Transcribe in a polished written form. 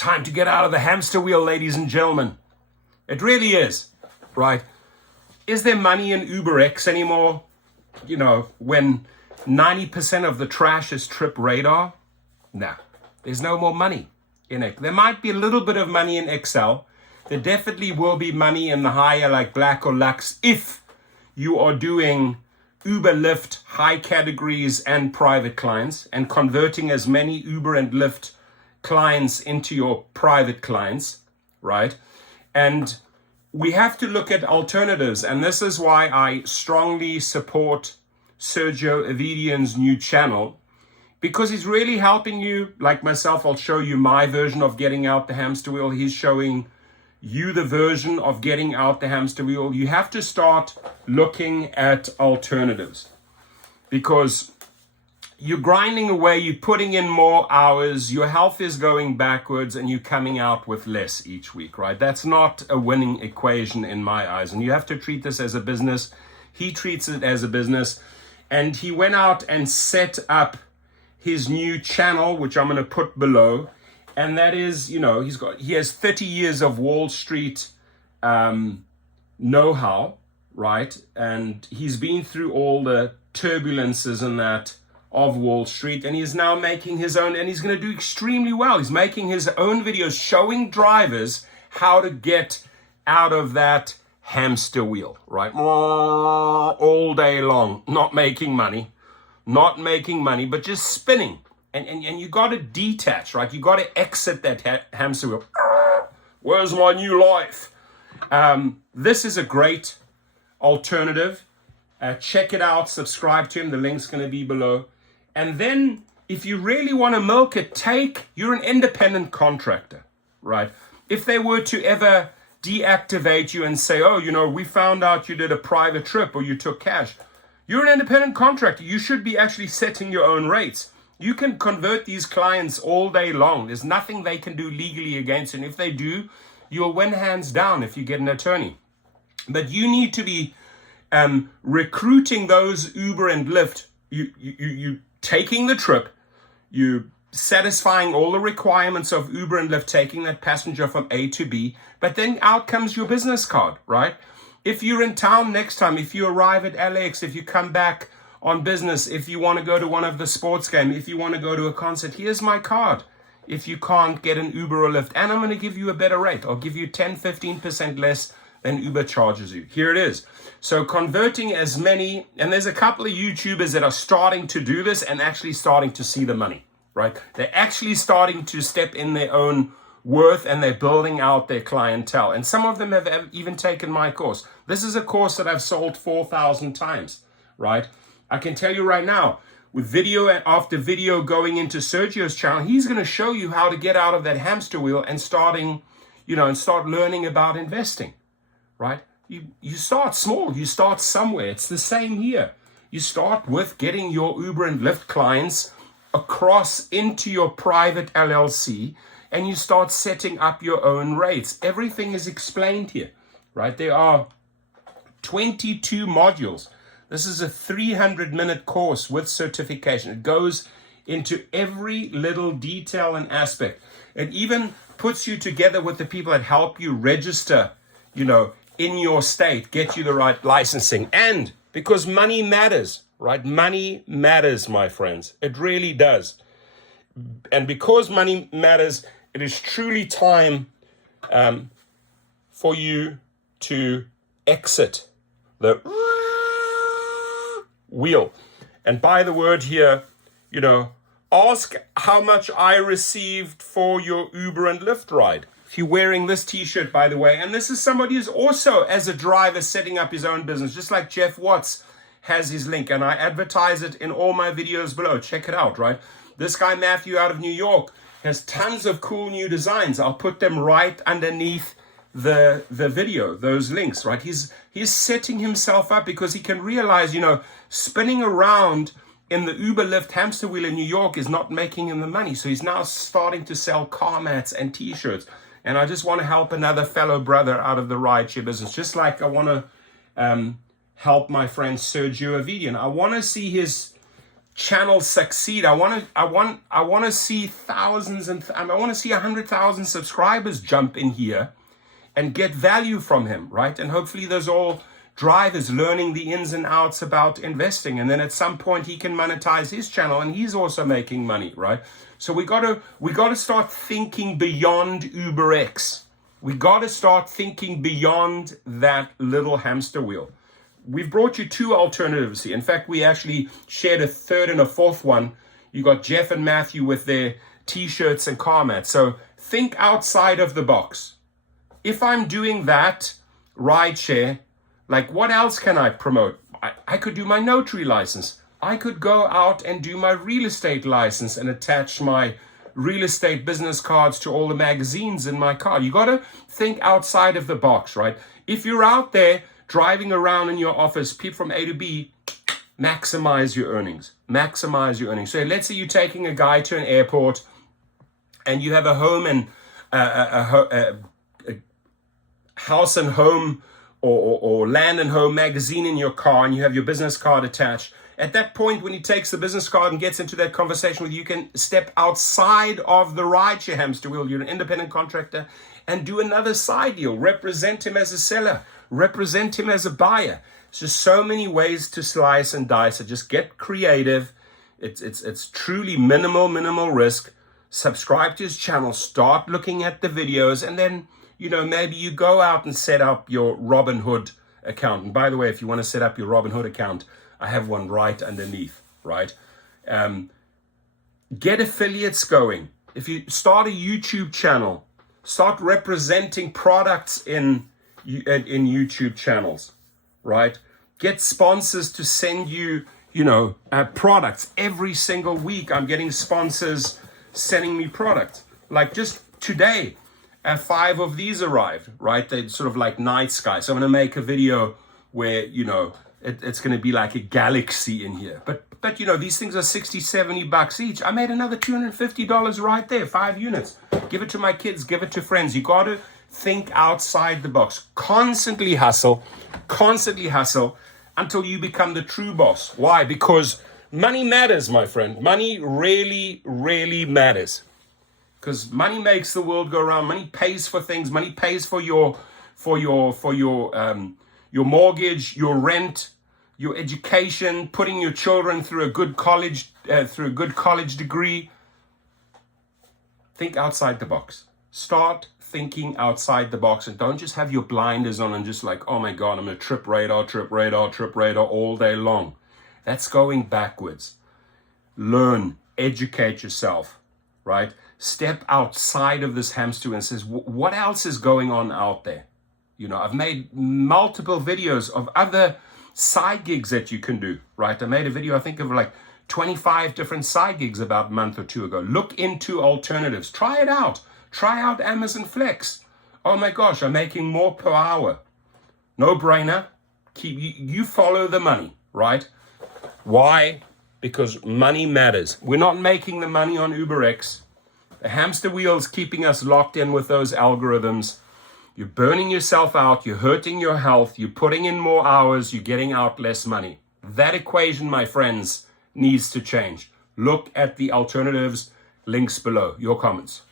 Time to get out of the hamster wheel, ladies and gentlemen. It really is, right? Is there money in UberX anymore? You know, when 90% of the trash is trip radar? No, there's no more money in it. There might be a little bit of money in Excel. There definitely will be money in the higher, like Black or Lux, if you are doing Uber, Lyft, high categories and private clients and converting as many Uber and Lyft clients into your private clients, right? And we have to look at alternatives. And this is why I strongly support Sergio Avidian's new channel, because he's really helping you. Like myself, I'll show you my version of getting out the hamster wheel. He's showing you the version of getting out the hamster wheel. You have to start looking at alternatives, because you're grinding away, you're putting in more hours, your health is going backwards, and you're coming out with less each week, right? That's not a winning equation in my eyes. And you have to treat this as a business. He treats it as a business. And he went out and set up his new channel, which I'm going to put below. And that is, you know, he has 30 years of Wall Street know-how, right? And he's been through all the turbulences and that of Wall Street, and he's now making his own, and he's going to do extremely well. He's making his own videos showing drivers how to get out of that hamster wheel, right? All day long, not making money, but just spinning. And you got to detach, right? You got to exit that hamster wheel. Where's my new life? This is a great alternative. Check it out. Subscribe to him. The link's going to be below. And then if you really want to milk it, you're an independent contractor, right? If they were to ever deactivate you and say, oh, you know, we found out you did a private trip or you took cash, you're an independent contractor. You should be actually setting your own rates. You can convert these clients all day long. There's nothing they can do legally against you. And if they do, you'll win hands down if you get an attorney. But you need to be recruiting those Uber and Lyft. You taking the trip, you satisfying all the requirements of Uber and Lyft, taking that passenger from A to B, but then out comes your business card, right? If you're in town next time, if you arrive at LX, if you come back on business, if you want to go to one of the sports games, if you want to go to a concert, here's my card. If you can't get an Uber or Lyft, and I'm going to give you a better rate. I'll give you 10-15% less than Uber charges you. Here it is. So converting as many, and there's a couple of YouTubers that are starting to do this and actually starting to see the money, right? They're actually starting to step in their own worth, and they're building out their clientele. And some of them have even taken my course. This is a course that I've sold 4,000 times, right? I can tell you right now, with video after video going into Sergio's channel, he's going to show you how to get out of that hamster wheel and start learning about investing, right? You start small, you start somewhere. It's the same here. You start with getting your Uber and Lyft clients across into your private LLC, and you start setting up your own rates. Everything is explained here, right? There are 22 modules. This is a 300-minute course with certification. It goes into every little detail and aspect. It even puts you together with the people that help you register, you know, in your state, get you the right licensing. And because money matters, right? Money matters, my friends. It really does. And because money matters, it is truly time for you to exit the wheel. And by the word here, you know, ask how much I received for your Uber and Lyft ride. If you're wearing this t-shirt, by the way, and this is somebody who's also, as a driver, setting up his own business, just like Jeff Watts has his link, and I advertise it in all my videos below. Check it out, right? This guy, Matthew, out of New York, has tons of cool new designs. I'll put them right underneath the video, those links, right? He's setting himself up because he can realize, you know, spinning around in the Uber Lyft hamster wheel in New York is not making him the money. So he's now starting to sell car mats and t-shirts. And I just want to help another fellow brother out of the rideshare business, just like I want to help my friend Sergio Avidian. I want to see his channels succeed. I want to see thousands and I want to see 100,000 subscribers jump in here and get value from him, right? And hopefully those all drivers learning the ins and outs about investing, and then at some point he can monetize his channel and he's also making money, right? So we got to start thinking beyond UberX. We got to start thinking beyond that little hamster wheel. We've brought you two alternatives here. In fact, we actually shared a third and a fourth one. You got Jeff and Matthew with their t-shirts and car mats. So think outside of the box. If I'm doing that rideshare, like what else can I promote? I could do my notary license. I could go out and do my real estate license and attach my real estate business cards to all the magazines in my car. You got to think outside of the box, right? If you're out there driving around in your office, people from A to B, maximize your earnings. Maximize your earnings. So let's say you're taking a guy to an airport and you have a home and a house and home or land and home magazine in your car, and you have your business card attached. At that point, when he takes the business card and gets into that conversation with you, you can step outside of the rideshare hamster wheel. You're an independent contractor and do another side deal. Represent him as a seller. Represent him as a buyer. It's just so many ways to slice and dice it. Just get creative. It's truly minimal risk. Subscribe to his channel. Start looking at the videos, and then maybe you go out and set up your Robinhood account. And by the way, if you want to set up your Robinhood account, I have one right underneath, right? Get affiliates going. If you start a YouTube channel, start representing products in YouTube channels, right? Get sponsors to send you, products. Every single week, I'm getting sponsors sending me products. Like just today, 5 of these arrived, right? They're sort of like night sky. So I'm going to make a video where, it's going to be like a galaxy in here. But these things are $60-$70 each. I made another $250 right there, 5 units. Give it to my kids, give it to friends. You got to think outside the box. Constantly hustle until you become the true boss. Why? Because money matters, my friend. Money really, really matters. Because money makes the world go round. Money pays for things. Money pays for your mortgage, your rent, your education, putting your children through a good college degree. Think outside the box. Start thinking outside the box, and don't just have your blinders on and just like, oh my God, I'm gonna trip radar all day long. That's going backwards. Learn, educate yourself, right? Step outside of this hamster wheel and says, what else is going on out there? I've made multiple videos of other side gigs that you can do, right? I made a video, I think, of like 25 different side gigs about a month or two ago. Look into alternatives. Try it out. Try out Amazon Flex. Oh my gosh, I'm making more per hour. No brainer. You follow the money, right? Why? Because money matters. We're not making the money on UberX. The hamster wheel is keeping us locked in with those algorithms. You're burning yourself out. You're hurting your health. You're putting in more hours. You're getting out less money. That equation, my friends, needs to change. Look at the alternatives. Links below. Your comments.